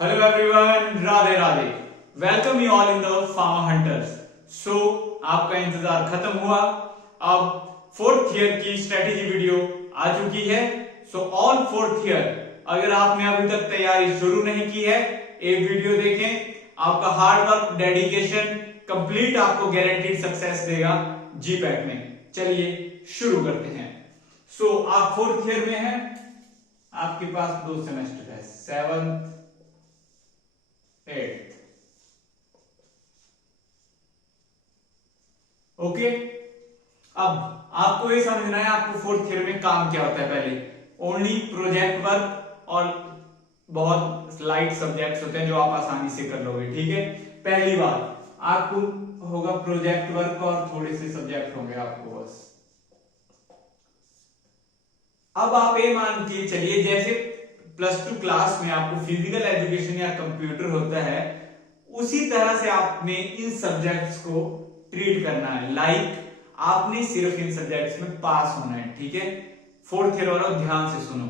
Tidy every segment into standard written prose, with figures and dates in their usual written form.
Hello everyone, Radhe Radhe. Welcome you all in the pharma hunters. So आपका इंतजार खत्म हुआ। अब फोर्थ ईयर की स्ट्रेटेजी वीडियो आ चुकी है। सो ऑल फोर्थ ईयर, अगर आपने अभी तक तैयारी शुरू नहीं की है, एक वीडियो देखें। आपका हार्ड वर्क, डेडिकेशन कंप्लीट आपको गारंटीड सक्सेस देगा जीपैट में। चलिए शुरू करते हैं। सो आप फोर्थ ईयर में हैं, आपके पास 2 सेमेस्टर है, 7th 8th। ओके, अब आपको ये समझना है आपको फोर्थ ईयर में काम क्या होता है। पहले ओनली प्रोजेक्ट वर्क और बहुत लाइट सब्जेक्ट्स होते हैं जो आप आसानी से कर लोगे। ठीक है, पहली बात आपको होगा प्रोजेक्ट वर्क और थोड़े से सब्जेक्ट होंगे आपको बस। अब आप ये मान के चलिए, जैसे +2 क्लास में आपको फिजिकल एजुकेशन या कंप्यूटर होता है, उसी तरह से आपने इन सब्जेक्ट्स को ट्रीट करना है। लाइक आपने सिर्फ इन सब्जेक्ट्स में पास होना है। ठीक है, फोर्थ ईयर वालों ध्यान से सुनो।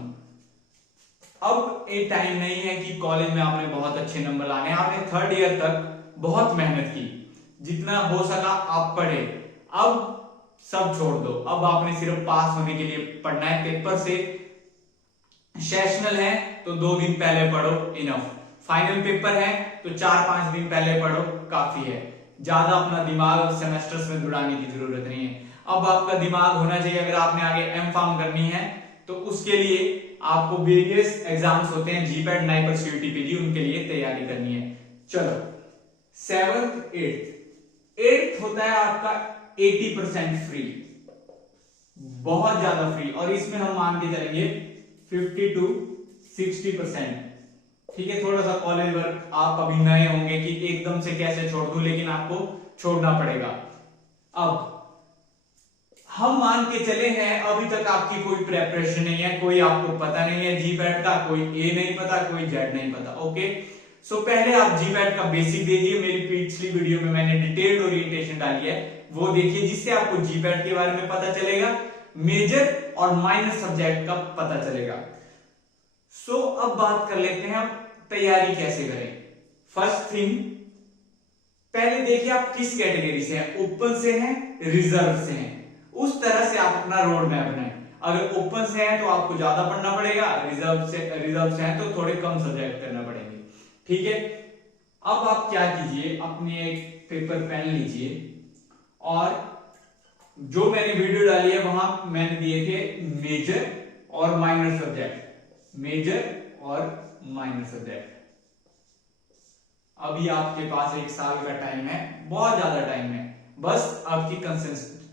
अब एक टाइम नहीं है कि कॉलेज में आपने बहुत अच्छे नंबर लाने। आपने थर्ड ईयर तक बहुत मेहनत की, जितना हो सका आप पढ़े। अब सब छोड़ दो, अब आपने सिर्फ पास होने के लिए पढ़ना है। पेपर से सेशनल है तो 2 दिन पहले पढ़ो, इनफ। फाइनल पेपर है तो 4-5 दिन पहले पढ़ो, काफी है। ज्यादा अपना दिमाग सेमेस्टर्स में दौड़ाने की जरूरत नहीं है। अब आपका दिमाग होना चाहिए, अगर आपने आगे एम फार्म करनी है तो उसके लिए आपको वेरियस एग्जाम्स होते हैं, जीपैट, नाइपर, सीयूटीपीजी, उनके लिए तैयारी करनी है। चलो 7th 8th होता है आपका 80% फ्री, बहुत ज्यादा फ्री। और इसमें हम मान के चलेंगे 50 to 60%। ठीक है, थोड़ा सा कॉलेज वर्क आप अभी नए होंगे कि एकदम से कैसे छोड़ दूं, लेकिन आपको छोड़ना पड़ेगा। अब हम मान के चले हैं अभी तक आपकी कोई प्रेपरेशन नहीं है, कोई आपको पता नहीं है जीपैट का, कोई ए नहीं पता, कोई जेड नहीं पता। ओके, सो पहले आप जीपैट का बेसिक देखिए। मेरी पिछली वीडियो में मैंने डिटेल्ड ओरिएंटेशन डाली है, वो देखिए, जिससे आपको जीपैट के बारे में पता चलेगा, मेजर और माइनर सब्जेक्ट का पता चलेगा। सो अब बात कर लेते हैं आप तैयारी कैसे करें। फर्स्ट थिंग, पहले देखिए आप किस कैटेगरी से हैं, ओपन से हैं, रिजर्व से हैं। उस तरह से आप अपना रोड मैप बनाएं। अगर ओपन से हैं तो आपको ज्यादा पढ़ना पड़ेगा, रिजर्व से हैं तो थोड़े कम सब्जेक्ट करना पड़ेंगे। ठीक है, अब आप क्या कीजिए, अपने एक पेपर पेन लीजिए और जो मैंने वीडियो डाली है वहां मैंने दिए थे मेजर और माइनर सब्जेक्ट, मेजर और माइनर सब्जेक्ट। अभी आपके पास 1 साल का टाइम है, बहुत ज्यादा टाइम है, बस आपकी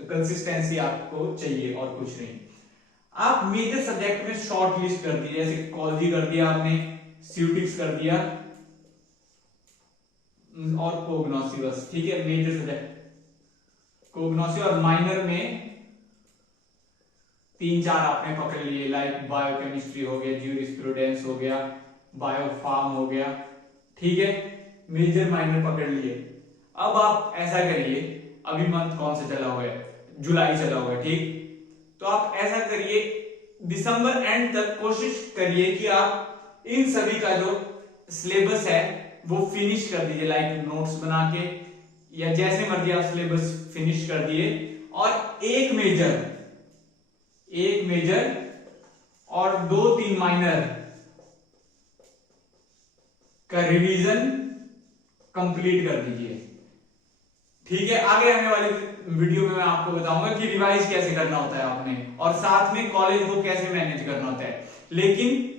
कंसिस्टेंसी आपको चाहिए और कुछ नहीं। आप मेजर सब्जेक्ट में शॉर्ट लिस्ट कर दीजिए, जैसे कॉलजी कर दिया आपने, स्यूटिक्स कर दिया और कोग्नोसी, बस। ठीक है, मेजर सब्जेक्ट कोग्नोसी। और माइनर में 3-4 आपने पकड़ लिए, लाइक बायोकेमिस्ट्री हो गया, ज्यूरिस्प्रूडेंस हो गया, बायोफार्म हो गया। ठीक है, मेजर माइनर पकड़ लिए। अब आप ऐसा करिए, अभी मंथ कौन सा चला हुआ है, जुलाई चला हुआ है। ठीक, तो आप ऐसा करिए, दिसंबर एंड तक कोशिश करिए कि आप इन सभी का जो सिलेबस है वो फिनिश कर दीजिए, लाइक नोट्स बना के या जैसे मर्जी आप सिलेबस फिनिश कर दिए। और एक मेजर और 2-3 माइनर का रिवीजन कंप्लीट कर दीजिए। ठीक है, आगे आने वाली वीडियो में मैं आपको बताऊंगा कि रिवाइज कैसे करना होता है आपने, और साथ में कॉलेज को कैसे मैनेज करना होता है। लेकिन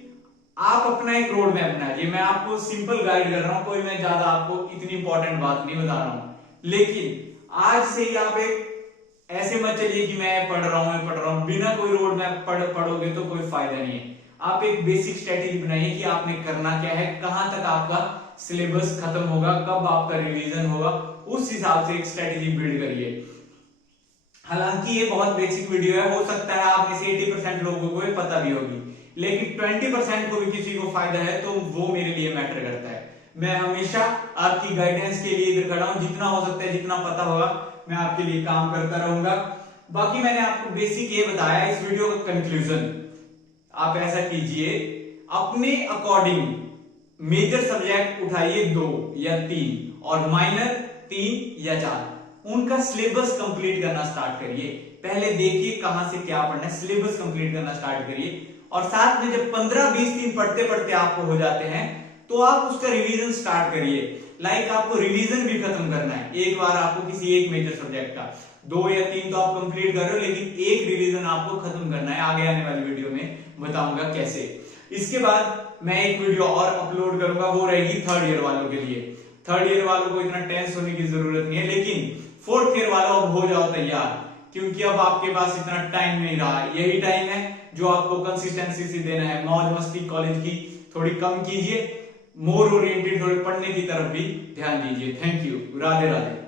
आप अपना एक रोड मैप बनाइए। मैं आपको सिंपल गाइड कर रहा हूं, कोई मैं ज्यादा आपको इतनी इंपॉर्टेंट बात नहीं बता रहा हूं। लेकिन आज से ही आप एक ऐसे मत चलिए कि मैं पढ़ रहा हूं, बिना कोई रोड मैप पढ़ोगे तो कोई फायदा नहीं है। आप एक बेसिक स्ट्रेटेजी बनाइए कि आपने करना क्या है, कहां तक आपका सिलेबस खत्म होगा, कब आपका रिवीजन होगा, उस हिसाब से एक स्ट्रेटेजी बिल्ड करिए। हालांकि ये बहुत बेसिक वीडियो है, हो सकता है आप में से 80% लोगों को ये पता भी होगी, लेकिन 20% को भी किसी को फायदा है तो वो मेरे लिए मैटर करता है। मैं हमेशा आपकी गाइडेंस के लिए इधर खड़ा हूं, जितना हो सकता है, जितना पता होगा मैं आपके लिए काम करता रहूंगा। बाकी मैंने आपको बेसिक ये बताया, इस वीडियो का कंक्लूजन आप ऐसा कीजिए, अपने अकॉर्डिंग मेजर सब्जेक्ट उठाइए 2 या 3 और माइनर 3 या 4, उनका सिलेबस कंप्लीट करना स्टार्ट करिए। पहले देखिए कहां से क्या पढ़ना है, सिलेबस कंप्लीट करना स्टार्ट करिए। और साथ में जब 15-20 दिन पढ़ते पढ़ते आपको हो जाते हैं तो आप उसका रिवीजन स्टार्ट करिए। लाइक आपको रिवीजन भी खत्म करना है। एक बार आपको किसी एक मेजर सब्जेक्ट का 2 या 3 तो आप कंप्लीट कर रहे हो, लेकिन एक रिवीजन आपको खत्म करना है। आगे आने वाली वीडियो में बताऊंगा कैसे। इसके बाद मैं एक वीडियो और अपलोड करूंगा, वो रहेगी थर्ड ईयर वालों के लिए। थर्ड ईयर वालों को इतना टेंस होने की जरूरत नहीं है, लेकिन फोर्थ ईयर वालों अब हो जाओ तैयार, क्योंकि अब आपके पास इतना टाइम नहीं रहा। यही टाइम है जो आपको कंसिस्टेंसी से देना है। मौज मस्ती कॉलेज की थोड़ी कम कीजिए, मोर ओरिएंटेड थोड़े पढ़ने की तरफ भी ध्यान दीजिए। Thank you, Radhe Radhe.